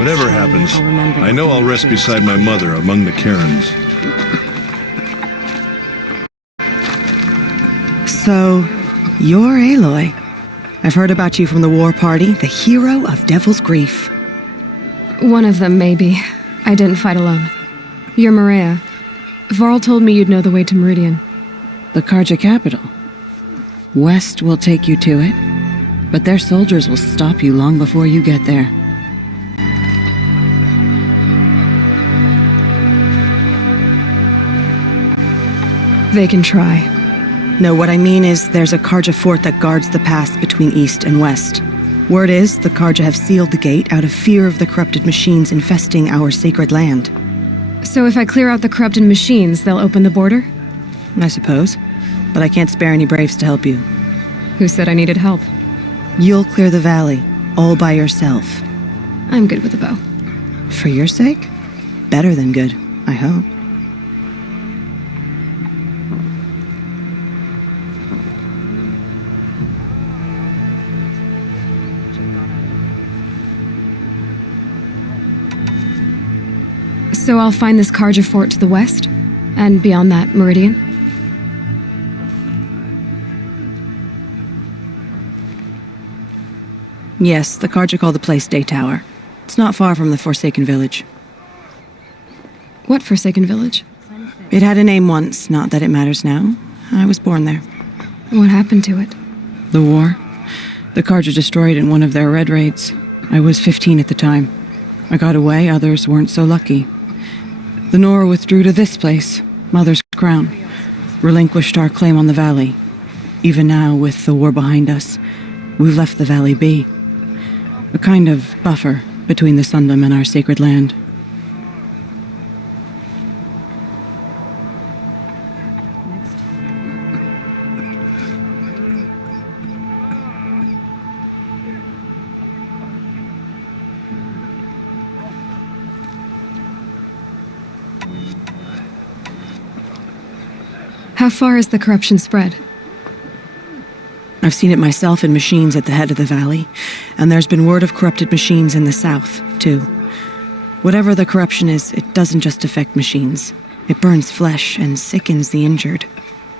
Whatever time, happens, I'll remember I know what I'll rest you beside my mother among the Karens. So, you're Aloy. I've heard about you from the war party, the hero of Devil's Grief. One of them, maybe. I didn't fight alone. You're Maria. Varl told me you'd know the way to Meridian. The Karja capital. West will take you to it, but their soldiers will stop you long before you get there. They can try. No, what I mean is there's a Karja fort that guards the pass between east and west. Word is the Karja have sealed the gate out of fear of the corrupted machines infesting our sacred land. So if I clear out the corrupted machines, they'll open the border? I suppose. But I can't spare any braves to help you. Who said I needed help? You'll clear the valley, all by yourself. I'm good with a bow. For your sake? Better than good, I hope. So I'll find this Karja fort to the west? And beyond that, Meridian? Yes, the Karja call the place Day Tower. It's not far from the Forsaken Village. What Forsaken Village? It had a name once, not that it matters now. I was born there. What happened to it? The war. The Karja destroyed in one of their red raids. I was 15 at the time. I got away, others weren't so lucky. The Nora withdrew to this place, Mother's Crown, relinquished our claim on the valley. Even now, with the war behind us, we've left the valley be. A kind of buffer between the Sundom and our sacred land. How far has the corruption spread? I've seen it myself in machines at the head of the valley, and there's been word of corrupted machines in the south, too. Whatever the corruption is, it doesn't just affect machines. It burns flesh and sickens the injured.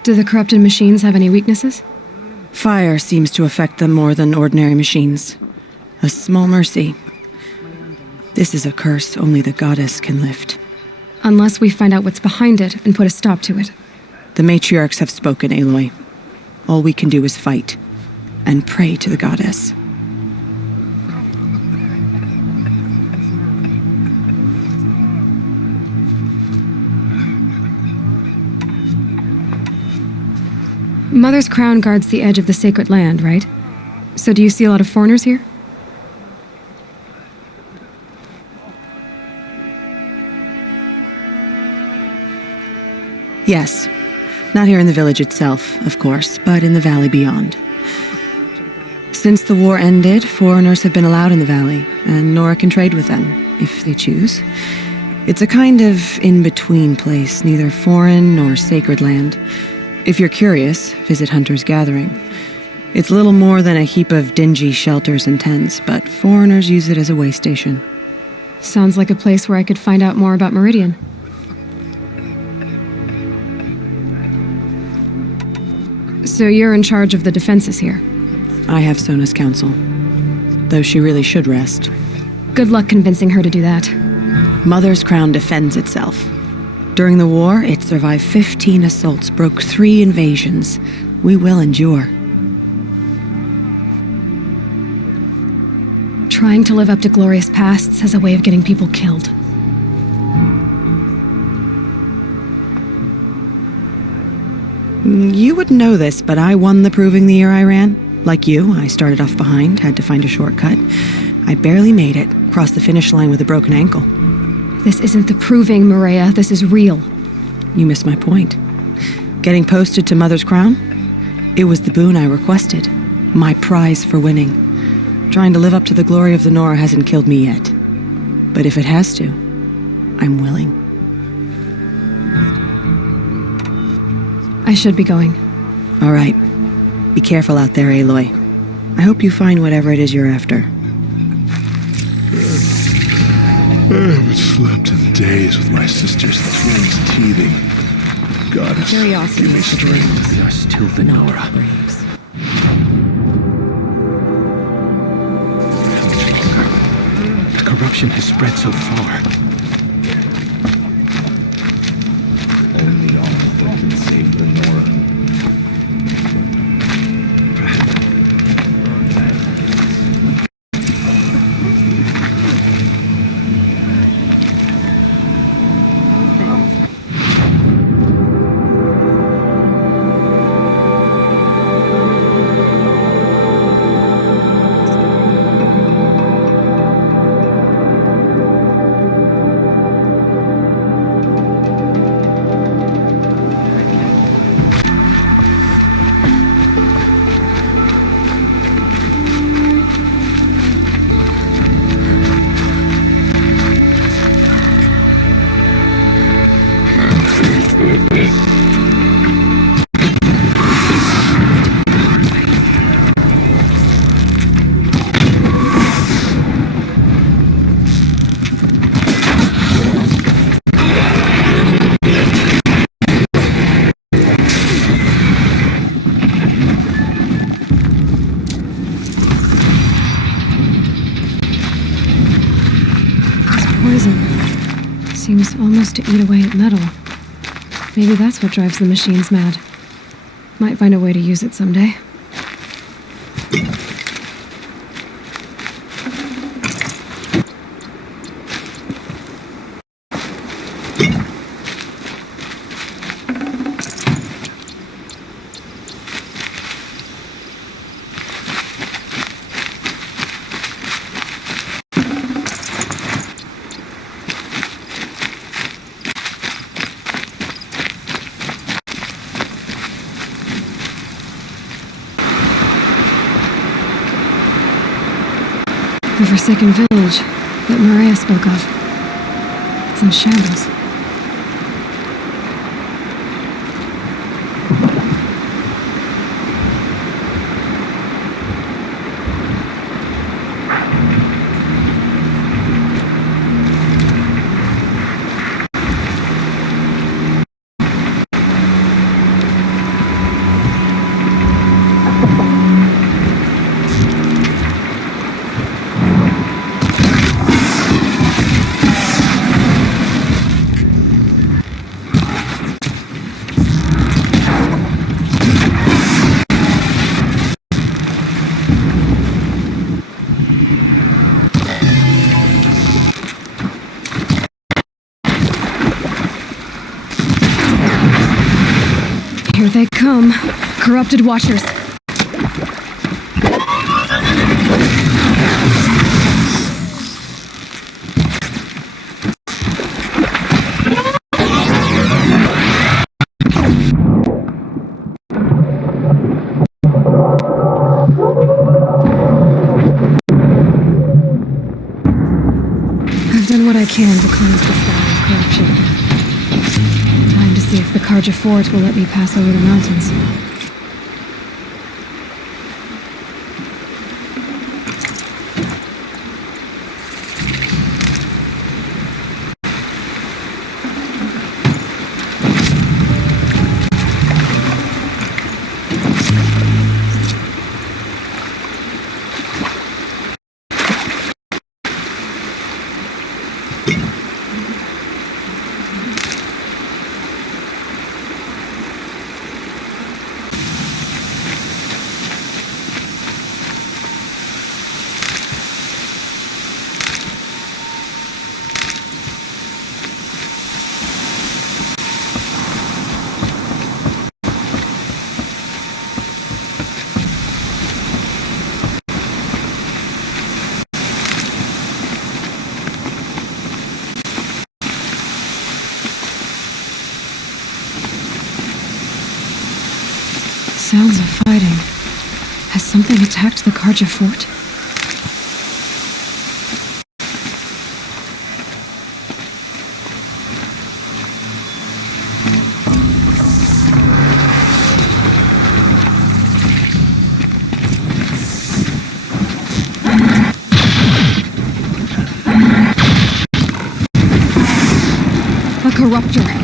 Do the corrupted machines have any weaknesses? Fire seems to affect them more than ordinary machines. A small mercy. This is a curse only the goddess can lift. Unless we find out what's behind it and put a stop to it. The matriarchs have spoken, Aloy. All we can do is fight, and pray to the goddess. Mother's Crown guards the edge of the sacred land, right? So do you see a lot of foreigners here? Yes. Not here in the village itself, of course, but in the valley beyond. Since the war ended, foreigners have been allowed in the valley, and Nora can trade with them, if they choose. It's a kind of in-between place, neither foreign nor sacred land. If you're curious, visit Hunter's Gathering. It's little more than a heap of dingy shelters and tents, but foreigners use it as a way station. Sounds like a place where I could find out more about Meridian. So you're in charge of the defenses here? I have Sona's counsel, though she really should rest. Good luck convincing her to do that. Mother's Crown defends itself. During the war, it survived 15 assaults, broke 3 invasions. We will endure. Trying to live up to glorious pasts has a way of getting people killed. You wouldn't know this, but I won the proving the year I ran. Like you, I started off behind, had to find a shortcut. I barely made it, crossed the finish line with a broken ankle. This isn't the proving, Maria. This is real. You missed my point. Getting posted to Mother's Crown? It was the boon I requested. My prize for winning. Trying to live up to the glory of the Nora hasn't killed me yet. But if it has to, I'm willing. I should be going. All right. Be careful out there, Aloy. I hope you find whatever it is you're after. I haven't slept in days with my sister's twins teething. Goddess, Curiosity give me is the strength. We are still the Nora. braves. The corruption has spread so far. Only Alpha can save the Nora. Poison seems almost to eat away at metal. Maybe that's what drives the machines mad. Might find a way to use it someday. The forsaken village that Maria spoke of. It's in shambles. Here they come. Corrupted Watchers. I've done what I can to cleanse this valley of corruption. Time to see if the Karja Fort will let me pass over the mountains. Sounds of fighting. Has something attacked the Karja Fort? disruptor.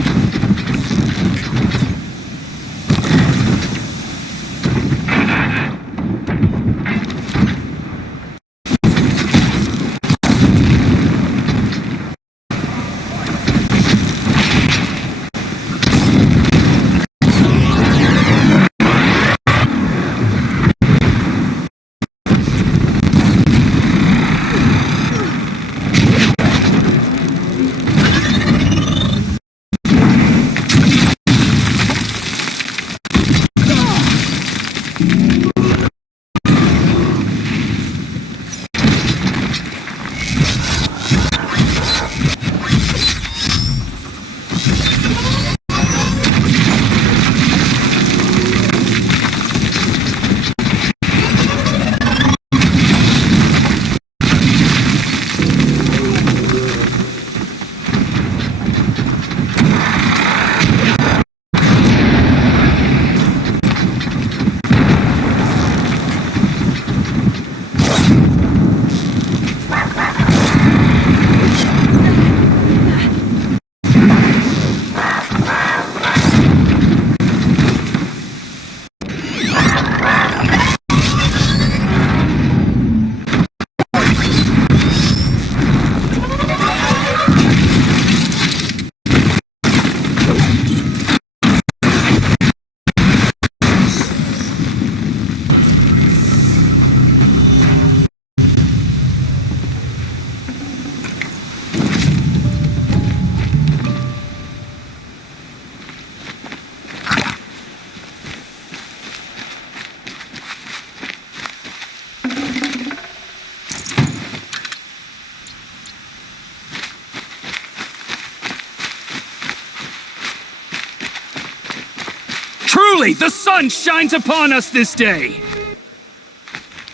Truly, the sun shines upon us this day!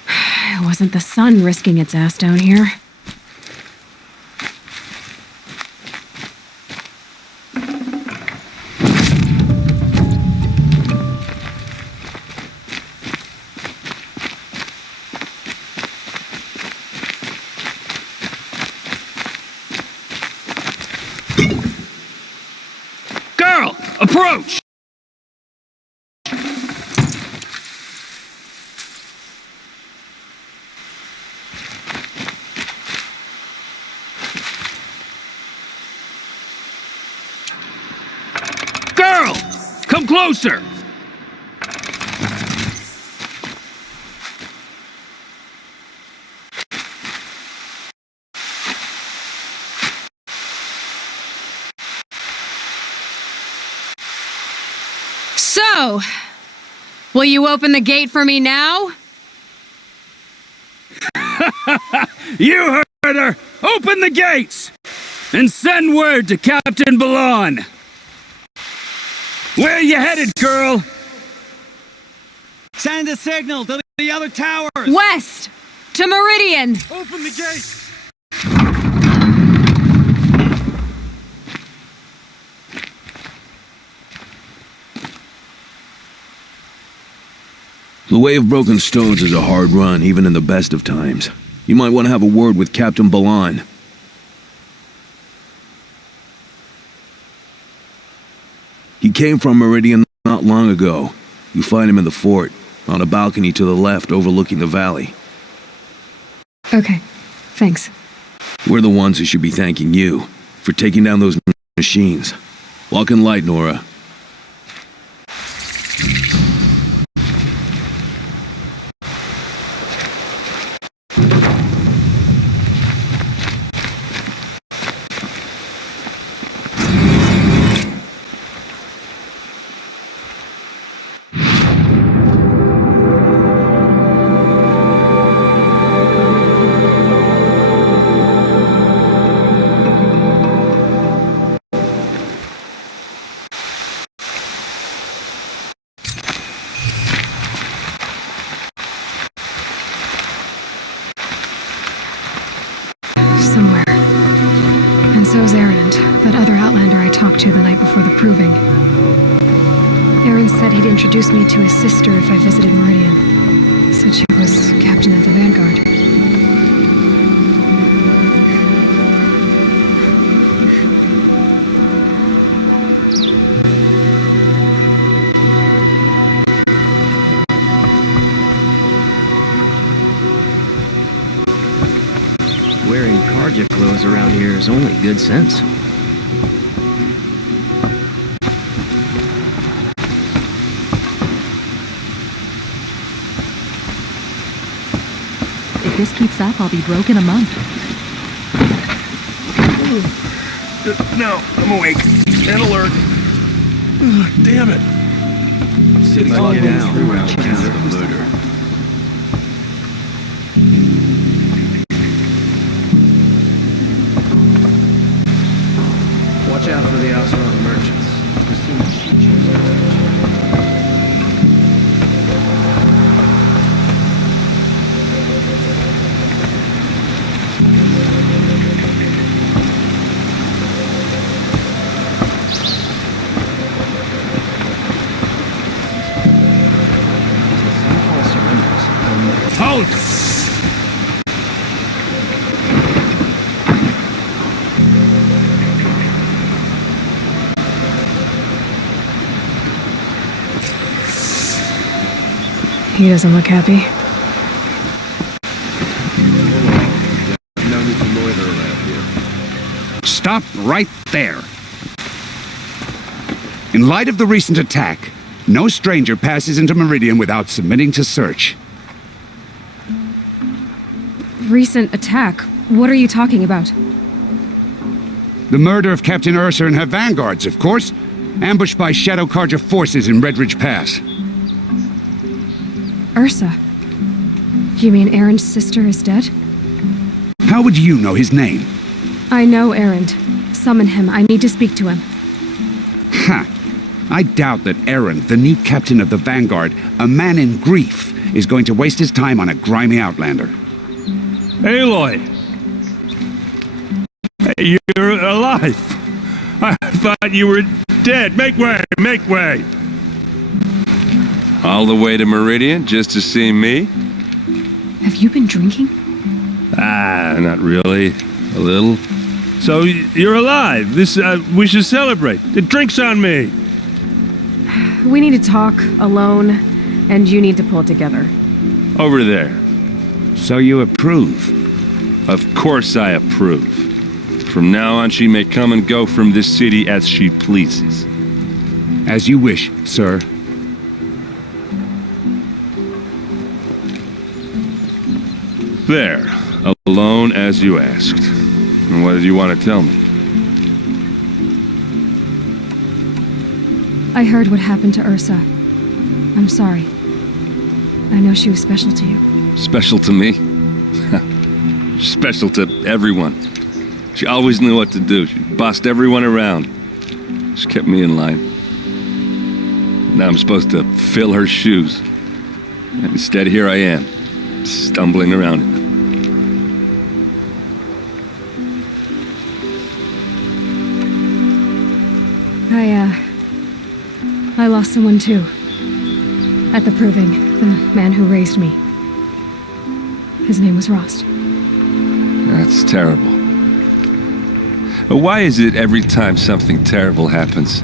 It wasn't the sun risking its ass down here. Girl, approach! Girl, come closer! So, will you open the gate for me now? You heard her! Open the gates! And send word to Captain Balon! Where you headed, girl? Send a signal to the other towers! West! To Meridian! Open the gate! The Way of Broken Stones is a hard run, even in the best of times. You might want to have a word with Captain Balon. He came from Meridian not long ago. You find him in the fort, on a balcony to the left overlooking the valley. Okay, thanks. We're the ones who should be thanking you for taking down those machines. Walk in light, Nora. Somewhere. And so's Erend, that other Outlander I talked to the night before the proving. Erend said he'd introduce me to his sister if I visited Meridian. Said she was captain of the Vanguard. wearing Karja clothes around here is only good sense. If this keeps up, I'll be broke in a month. No, I'm awake and alert. Damn it. Sitting Slow down down throughout counter the murder. Watch out for the Osron merchants. Christine, she chose to- Halt! He doesn't look happy. No need to loiter around here. Stop right there. In light of the recent attack, no stranger passes into Meridian without submitting to search. Recent attack? What are you talking about? The murder of Captain Ursa and her vanguards, of course. Ambushed by Shadow Karja forces in Red Ridge Pass. Ursa? You mean Erin's sister is dead? How would you know his name? I know Erend. Summon him. I need to speak to him. Ha! I doubt that Eren, the new captain of the Vanguard, a man in grief, is going to waste his time on a grimy outlander. Aloy! Hey, you're alive! I thought you were dead. Make way! Make way! All the way to Meridian just to see me? Have you been drinking? Ah, not really. A little. So you're alive. This we should celebrate. The drink's on me. We need to talk alone, and you need to pull it together. Over there. So you approve? Of course I approve. From now on, she may come and go from this city as she pleases. As you wish, sir. There. Alone as you asked. And what did you want to tell me? I heard what happened to Ursa. I'm sorry. I know she was special to you. Special to me? Special to everyone. She always knew what to do. She bossed everyone around. She kept me in line. Now I'm supposed to fill her shoes. And instead, here I am, stumbling around in them. I lost someone too. At the Proving, the man who raised me. His name was Rost. That's terrible. But why is it every time something terrible happens,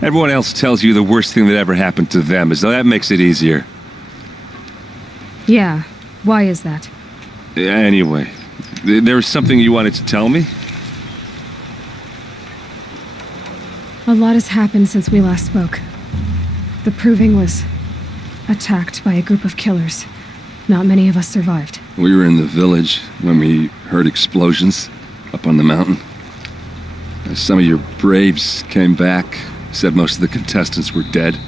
everyone else tells you the worst thing that ever happened to them, as though that makes it easier? Yeah, why is that? Anyway, there was something you wanted to tell me? A lot has happened since we last spoke. The Proving was attacked by a group of killers. Not many of us survived. We were in the village when we heard explosions up on the mountain. Some of your braves came back, said most of the contestants were dead.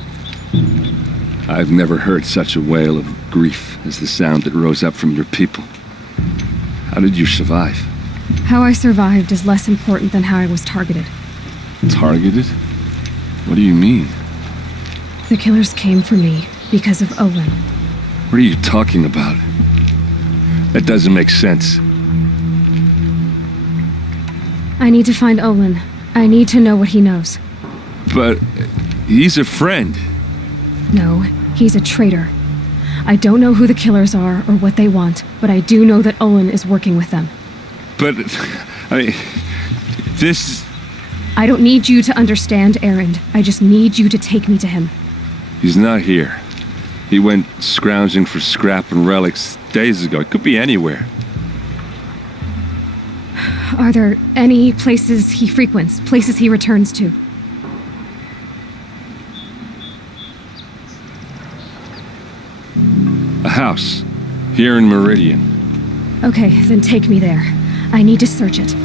I've never heard such a wail of grief as the sound that rose up from your people. How did you survive? How I survived is less important than how I was targeted. Targeted? What do you mean? The killers came for me because of Owen. What are you talking about? That doesn't make sense. I need to find Olin. I need to know what he knows. But he's a friend. No, he's a traitor. I don't know who the killers are or what they want, but I do know that Olin is working with them. But, I mean, this... I don't need you to understand Erend. I just need you to take me to him. He's not here. He went scrounging for scrap and relics days ago. It could be anywhere. Are there any places he frequents, places he returns to? A house. Here in Meridian. Okay, then take me there. I need to search it.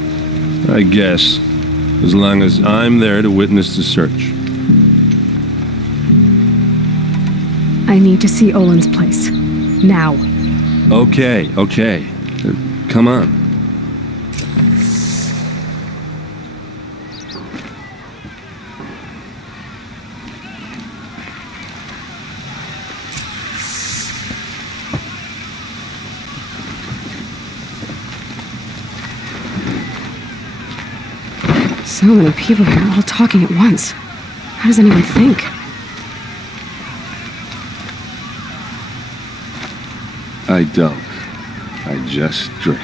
I guess. As long as I'm there to witness the search. I need to see Olin's place. Now. Okay. Come on. So many people here, all talking at once. How does anyone think? I don't. I just drink.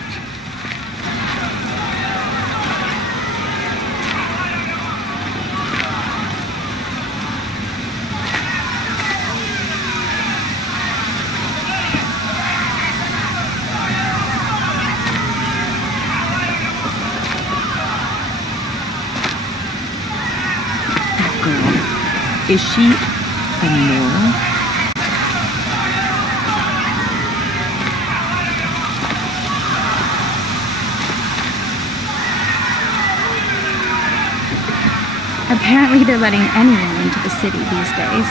Is she a Nora? Apparently they're letting anyone into the city these days.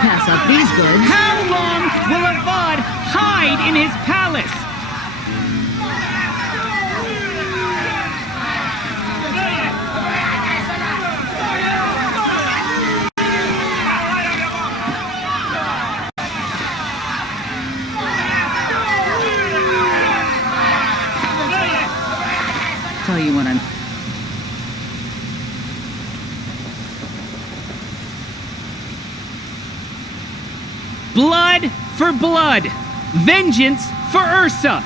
Pass up these goods. How long will Avad hide in his palace? Tell you when I'm... Blood for blood. Vengeance for Ursa.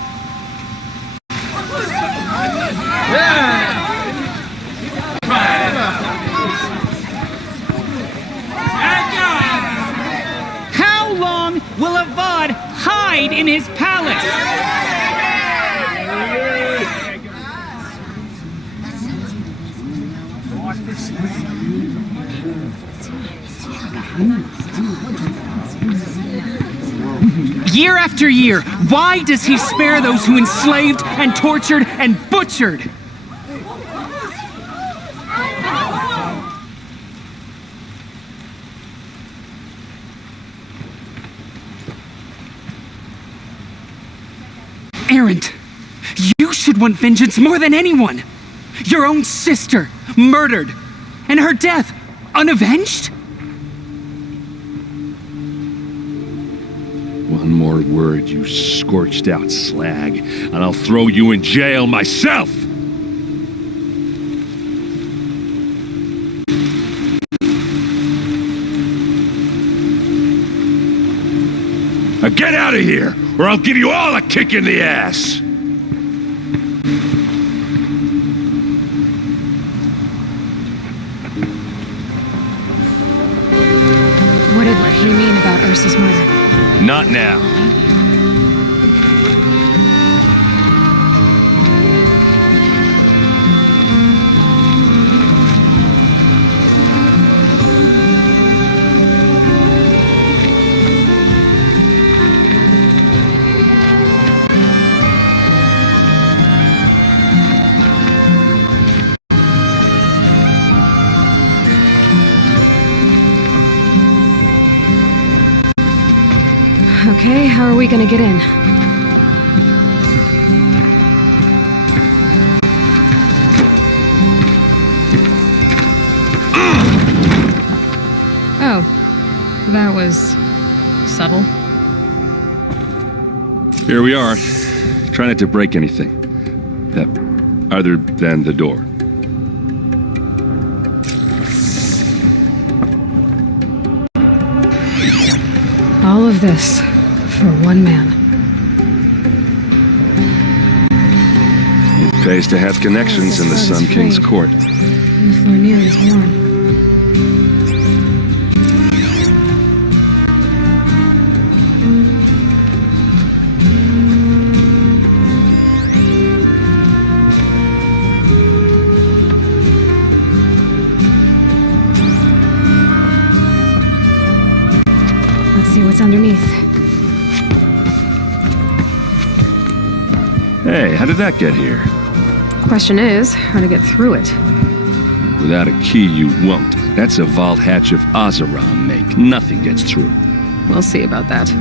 How long will Avad hide in his palace? Year after year, why does he spare those who enslaved and tortured and butchered? Erend, you should want vengeance more than anyone. Your own sister, murdered, and her death, unavenged? One more word, you scorched out slag, and I'll throw you in jail myself! Now get out of here, or I'll give you all a kick in the ass! What did he mean about Ursa's murder? Not now. Okay, how are we gonna get in? Oh, that was subtle. Here we are. Try not to break anything. Other than the door. All of this for one man. It pays to have connections in the Sun King's court. And the floor near is warm. See what's underneath. Hey, how did that get here? Question is, how to get through it. Without a key, you won't. That's a vault hatch of Ozeron make. Nothing gets through. We'll see about that.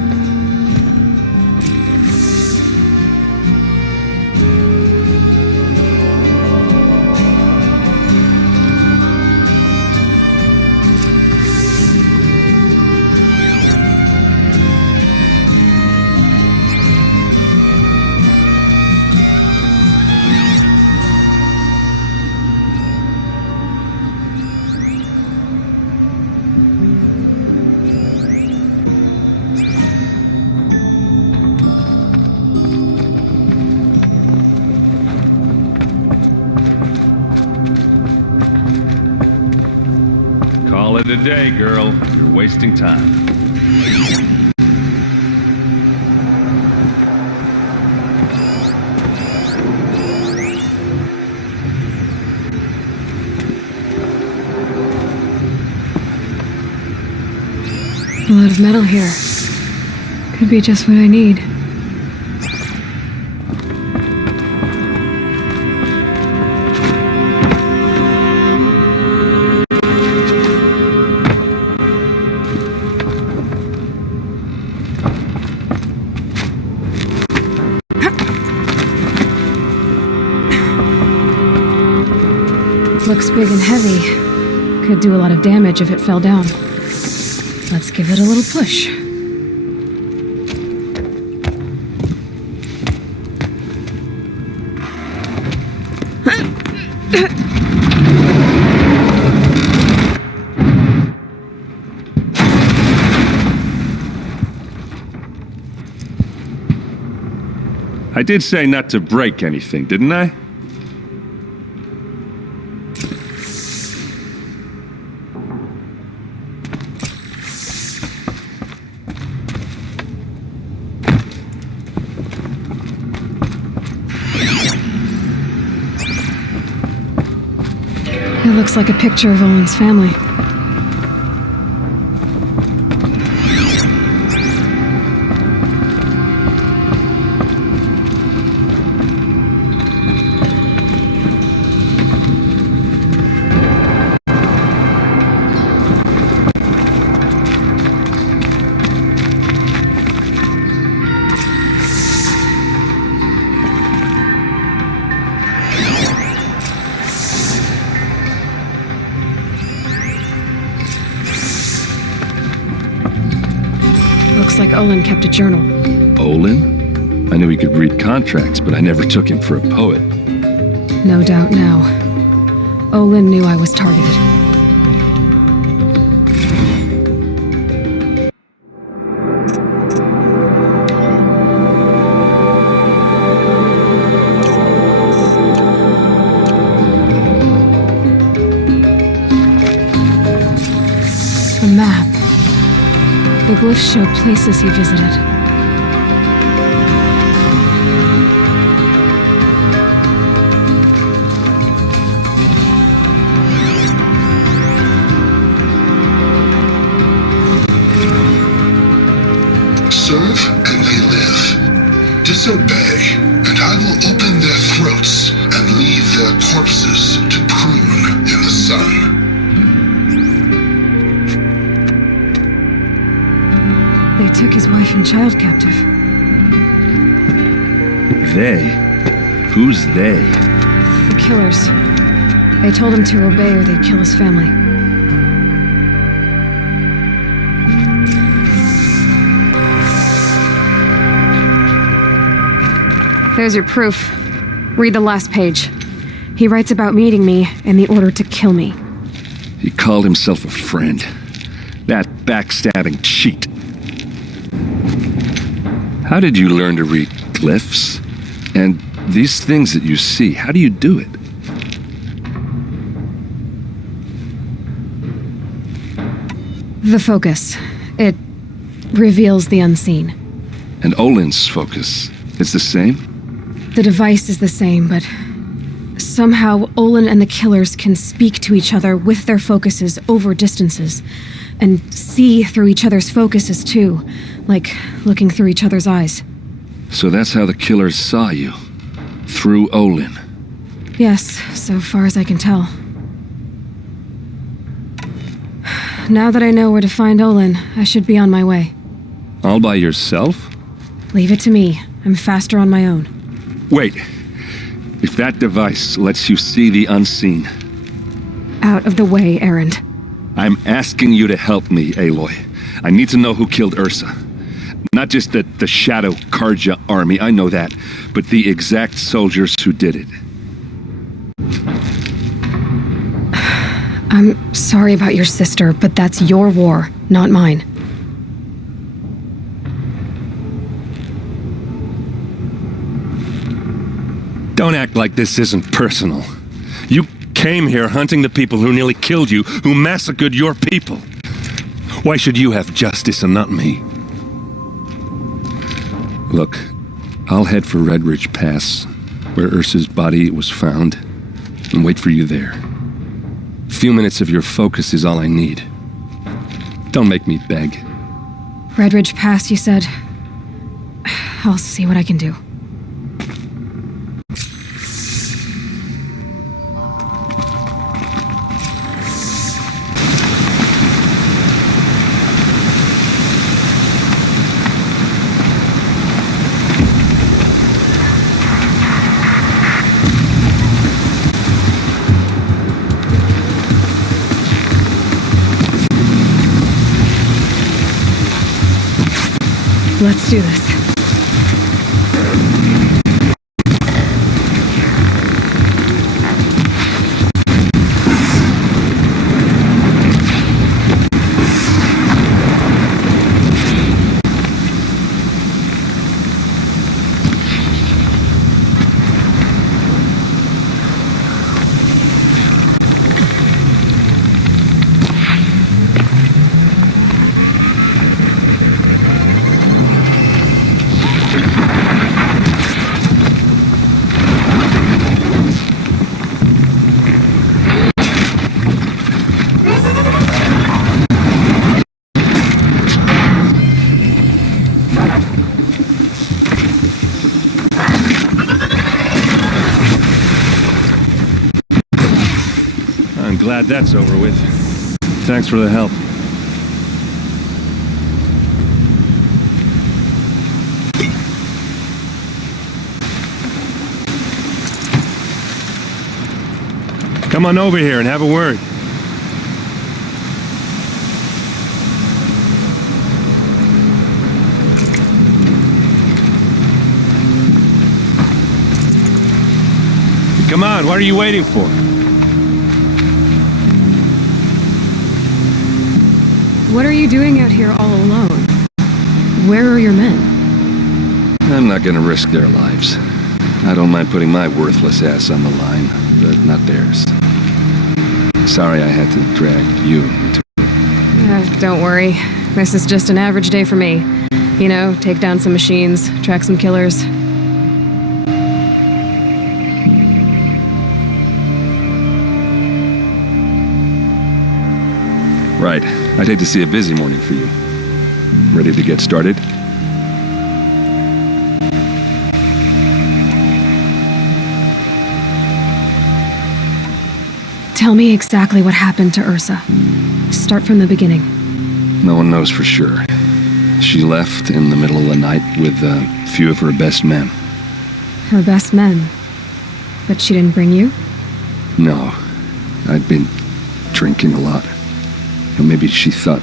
Call it a day, girl. You're wasting time. A lot of metal here. Could be just what I need. Looks big and heavy. Could do a lot of damage if it fell down. Let's give it a little push. I did say not to break anything, didn't I? It looks like a picture of Owen's family. Looks like Olin kept a journal. Olin? I knew he could read contracts, but I never took him for a poet. No doubt now. Olin knew I was targeted. A map. The glyphs show places he visited. Serve and they live. Disobey, and I will open their throats and leave their corpses to prune in the sun. They took his wife and child captive. They? Who's they? The killers. They told him to obey or they'd kill his family. There's your proof. Read the last page. He writes about meeting me and the order to kill me. He called himself a friend. That backstabbing cheat. How did you learn to read glyphs? And these things that you see, how do you do it? The focus. It reveals the unseen. And Olin's focus is the same? The device is the same, but somehow Olin and the killers can speak to each other with their focuses over distances, and see through each other's focuses too, like looking through each other's eyes. So that's how the killers saw you? Through Olin? Yes, so far as I can tell. Now that I know where to find Olin, I should be on my way. All by yourself? Leave it to me. I'm faster on my own. Wait. If that device lets you see the unseen... Out of the way, Erend. I'm asking you to help me, Aloy. I need to know who killed Ursa. Not just the Shadow Karja army, I know that, but the exact soldiers who did it. I'm sorry about your sister, but that's your war, not mine. Don't act like this isn't personal. You came here hunting the people who nearly killed you, who massacred your people. Why should you have justice and not me? Look, I'll head for Red Ridge Pass, where Ursa's body was found, and wait for you there. A few minutes of your focus is all I need. Don't make me beg. Red Ridge Pass, you said? I'll see what I can do. Let's do this. Glad that's over with. Thanks for the help. Come on over here and have a word. Come on, what are you waiting for? What are you doing out here all alone? Where are your men? I'm not gonna risk their lives. I don't mind putting my worthless ass on the line, but not theirs. Sorry I had to drag you into it. Don't worry. This is just an average day for me. You know, take down some machines, track some killers. Right. I'd hate to see a busy morning for you. Ready to get started? Tell me exactly what happened to Ursa. Start from the beginning. No one knows for sure. She left in the middle of the night with a few of her best men. Her best men? But she didn't bring you? No. I'd been drinking a lot. Or maybe she thought...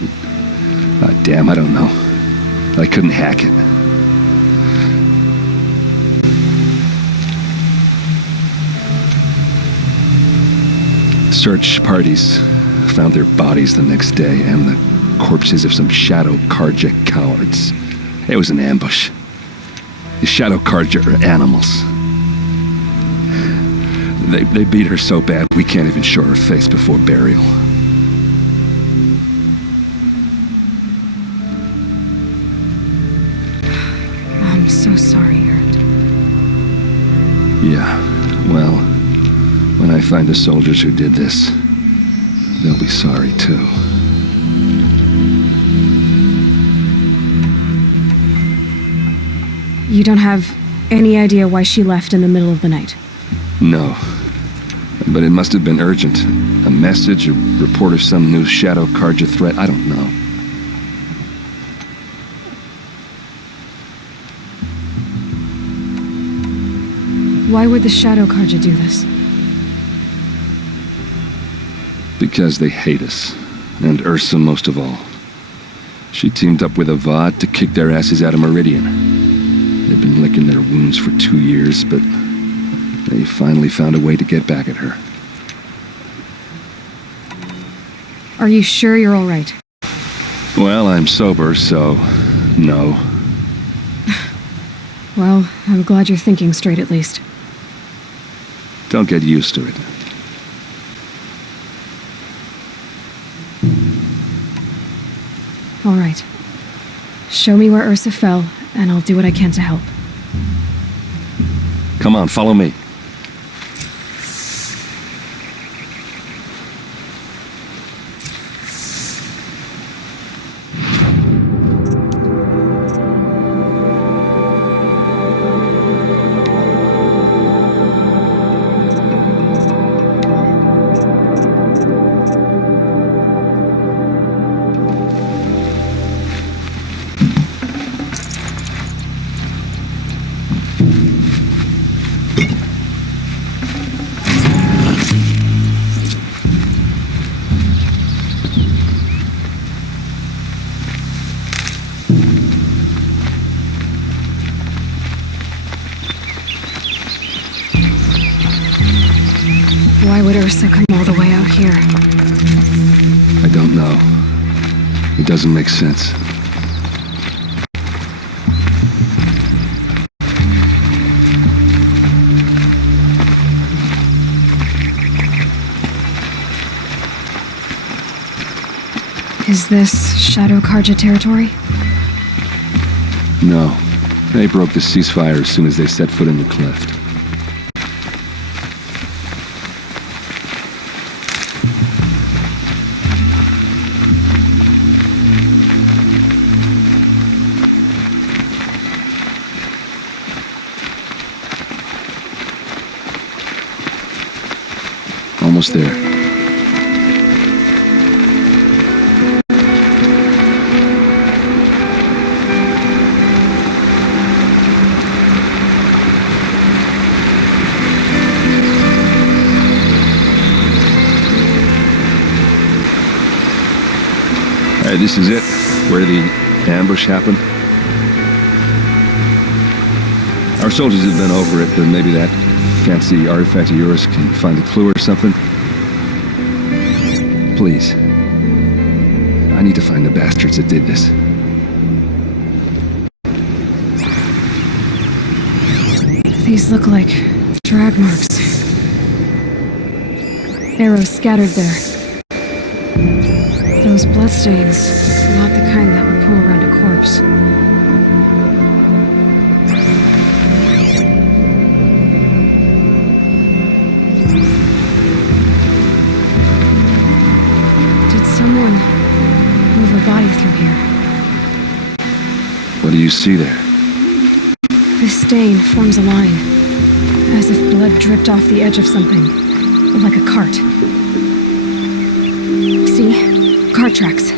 damn, I don't know. I couldn't hack it. Search parties found their bodies the next day and the corpses of some Shadow Karja cowards. It was an ambush. The Shadow Karja are animals. They beat her so bad we can't even show her face before burial. I'm so sorry, Aaron. Yeah, well, when I find the soldiers who did this, they'll be sorry too. You don't have any idea why she left in the middle of the night? No. But it must have been urgent. A message, a report of some new Shadow Karja threat, I don't know. Why would the Shadow Karja do this? Because they hate us. And Ursa most of all. She teamed up with Avad to kick their asses out of Meridian. They've been licking their wounds for 2 years, but they finally found a way to get back at her. Are you sure you're all right? Well, I'm sober, so no. Well, I'm glad you're thinking straight at least. Don't get used to it. All right. Show me where Ursa fell, and I'll do what I can to help. Come on, follow me. Why would Ursa come all the way out here? I don't know. It doesn't make sense. Is this Shadow Karja territory? No. They broke the ceasefire as soon as they set foot in the cleft. Almost there. Alright, this is it. Where the ambush happened. Our soldiers have been over it, but maybe that fancy artifact of yours can find a clue or something. Please. I need to find the bastards that did this. These look like drag marks. Arrows scattered there. Those bloodstains, not the kind that would pool around a corpse. Did someone move a body through here? What do you see there? This stain forms a line, as if blood dripped off the edge of something, like a cart. See? Cart tracks.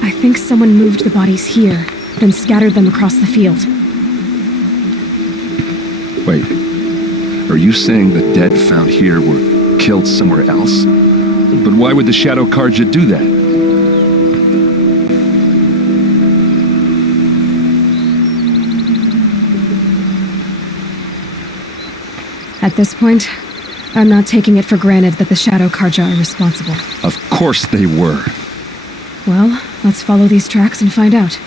I think someone moved the bodies here, then scattered them across the field. Wait. Are you saying the dead found here were killed somewhere else? But why would the Shadow Karja do that? At this point, I'm not taking it for granted that the Shadow Karja are responsible. Of course they were. Well, let's follow these tracks and find out.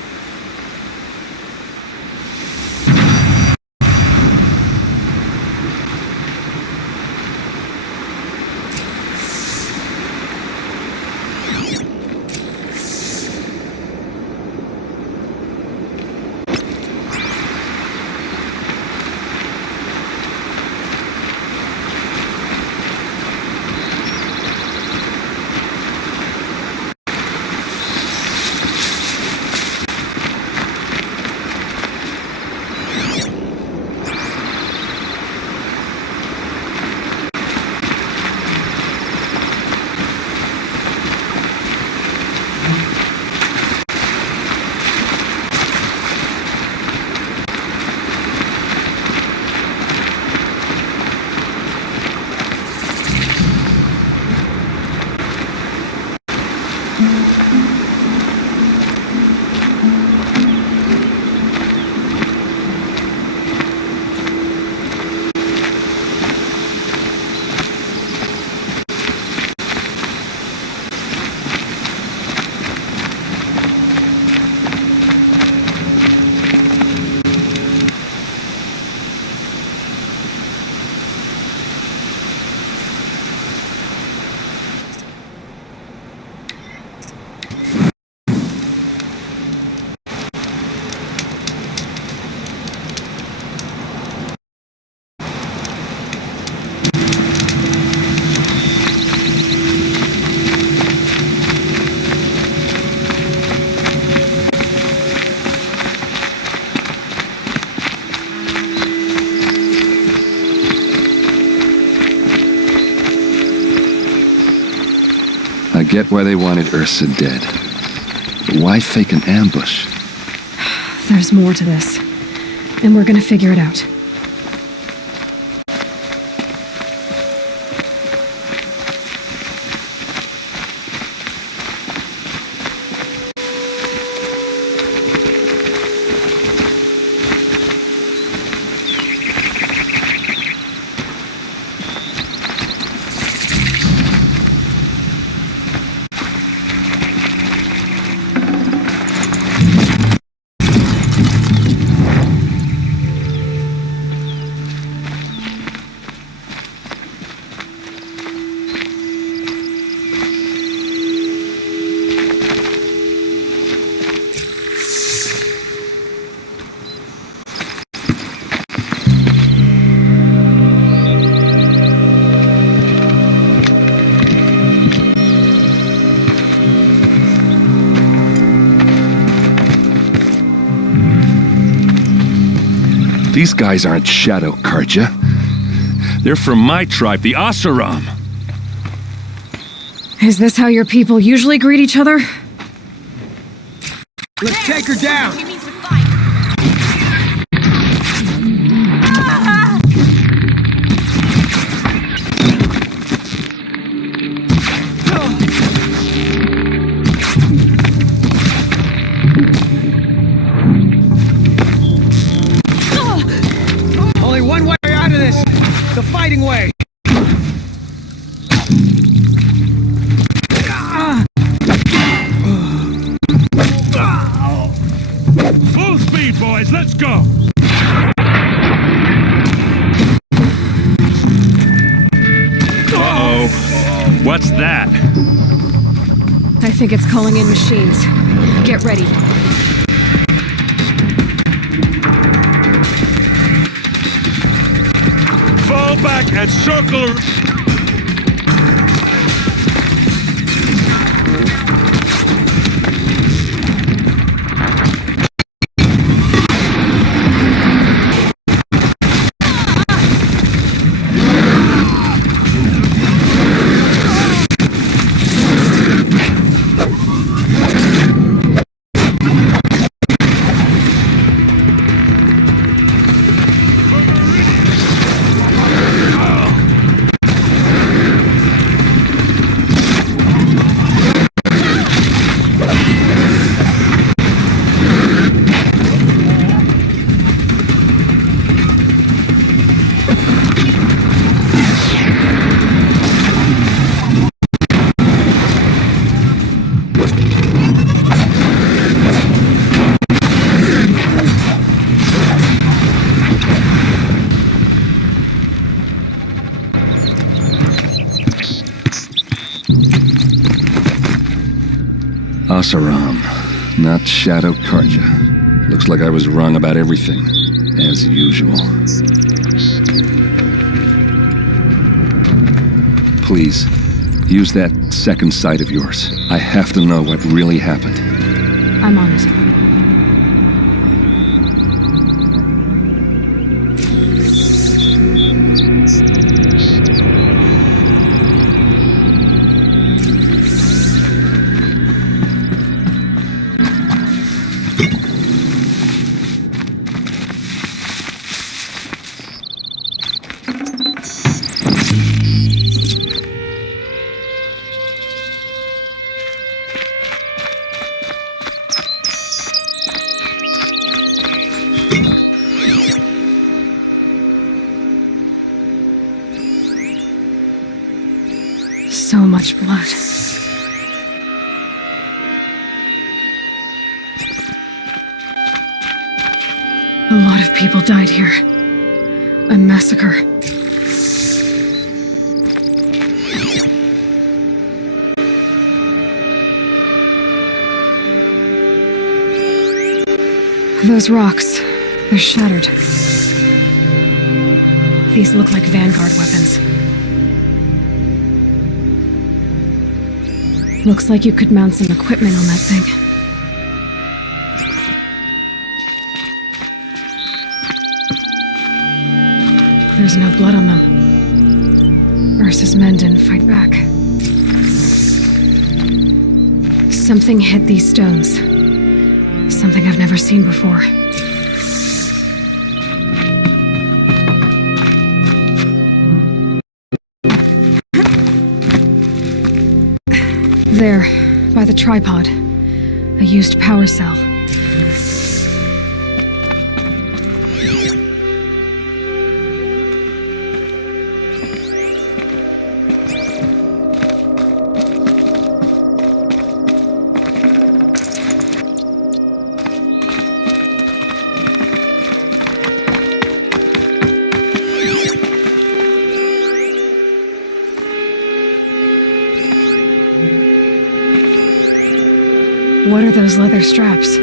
I get why they wanted Ursa dead. But why fake an ambush? There's more to this, and we're gonna figure it out. These guys aren't Shadow Karja. They're from my tribe, the Oseram. Is this how your people usually greet each other? Let's take her down! Only one way out of this! The fighting way! Full speed, boys, let's go! Uh-oh. What's that? I think it's calling in machines. Get ready. Fall back and circle. Asaram, not Shadow Karja. Looks like I was wrong about everything, as usual. Please, use that second sight of yours. I have to know what really happened. I'm on it. So much blood. A lot of people died here. A massacre. Those rocks, they're shattered. These look like Vanguard weapons. Looks like you could mount some equipment on that thing. There's no blood on them. Ursa's men didn't fight back. Something hit these stones. Something I've never seen before. There, by the tripod. A used power cell. What are those leather straps?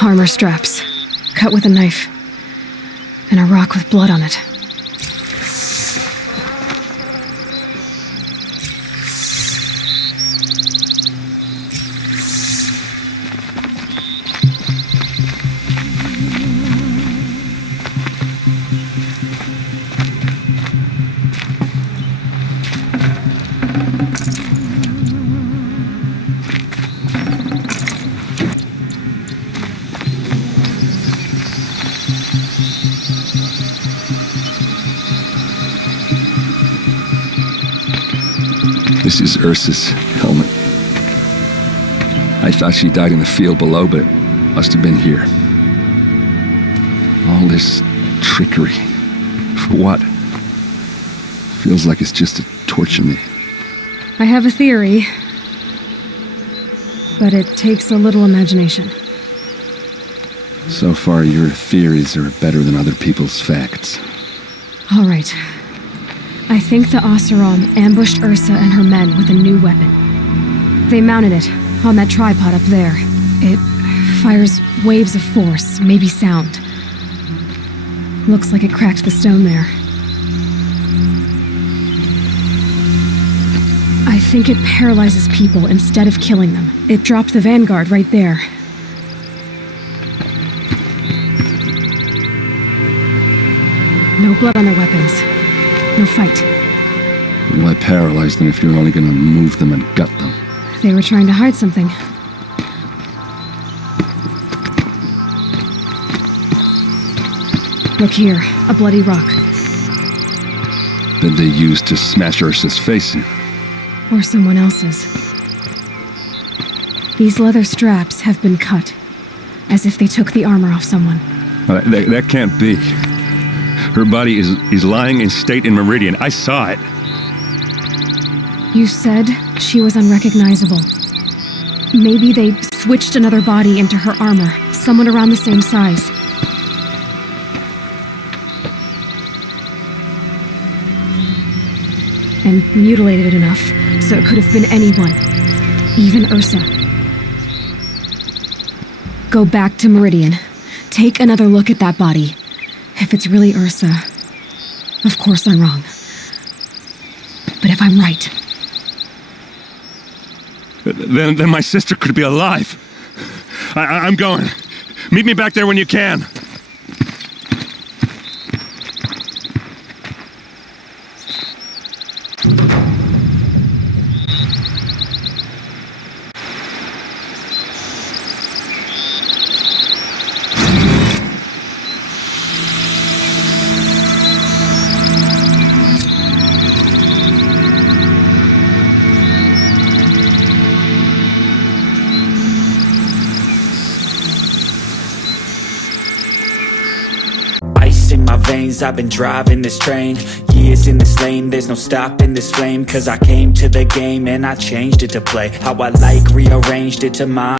Armor straps, cut with a knife, and a rock with blood on it. This is Ursa's helmet. I thought she died in the field below, but it must have been here. All this trickery. For what? Feels like it's just to torture me. I have a theory, but it takes a little imagination. So far, your theories are better than other people's facts. All right. I think the Oseram ambushed Ursa and her men with a new weapon. They mounted it on that tripod up there. It fires waves of force, maybe sound. Looks like it cracked the stone there. I think it paralyzes people instead of killing them. It dropped the Vanguard right there. No blood on their weapons. No fight. Why paralyze them if you're only gonna move them and gut them? They were trying to hide something. Look here, a bloody rock. That they used to smash Ursa's face in. Or someone else's. These leather straps have been cut, as if they took the armor off someone. That can't be. Her body is lying in state in Meridian. I saw it. You said she was unrecognizable. Maybe they switched another body into her armor, someone around the same size. And mutilated it enough so it could have been anyone, even Ursa. Go back to Meridian. Take another look at that body. If it's really Ursa, of course I'm wrong. But if I'm right... Then my sister could be alive. I'm going. Meet me back there when you can. In my veins, I've been driving this train. Years in this lane, there's no stopping this flame. Cause I came to the game and I changed it to play how I like, rearranged it to my